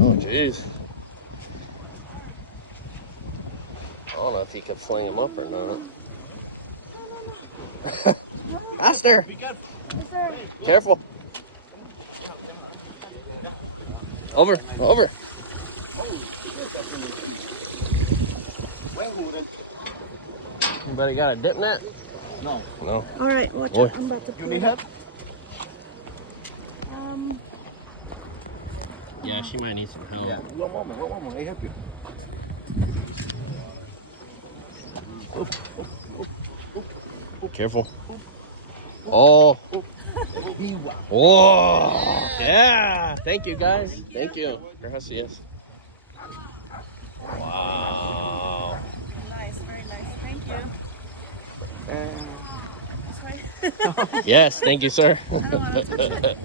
Oh, jeez. I don't know if he could fling him up or not. Faster! Yes, sir. Careful. Over, over. Anybody got a dip net? No. No. All right, watch Boy. out. I'm about to You pull need it help? up. Yeah, she might need some help. Yeah. One moment. I help you. Careful. Oh. Whoa. Yeah. Thank you, guys. Thank you. Gracias. Wow. Nice, very nice. Thank you. That's right. Yes, thank you, sir. I don't want to touch it.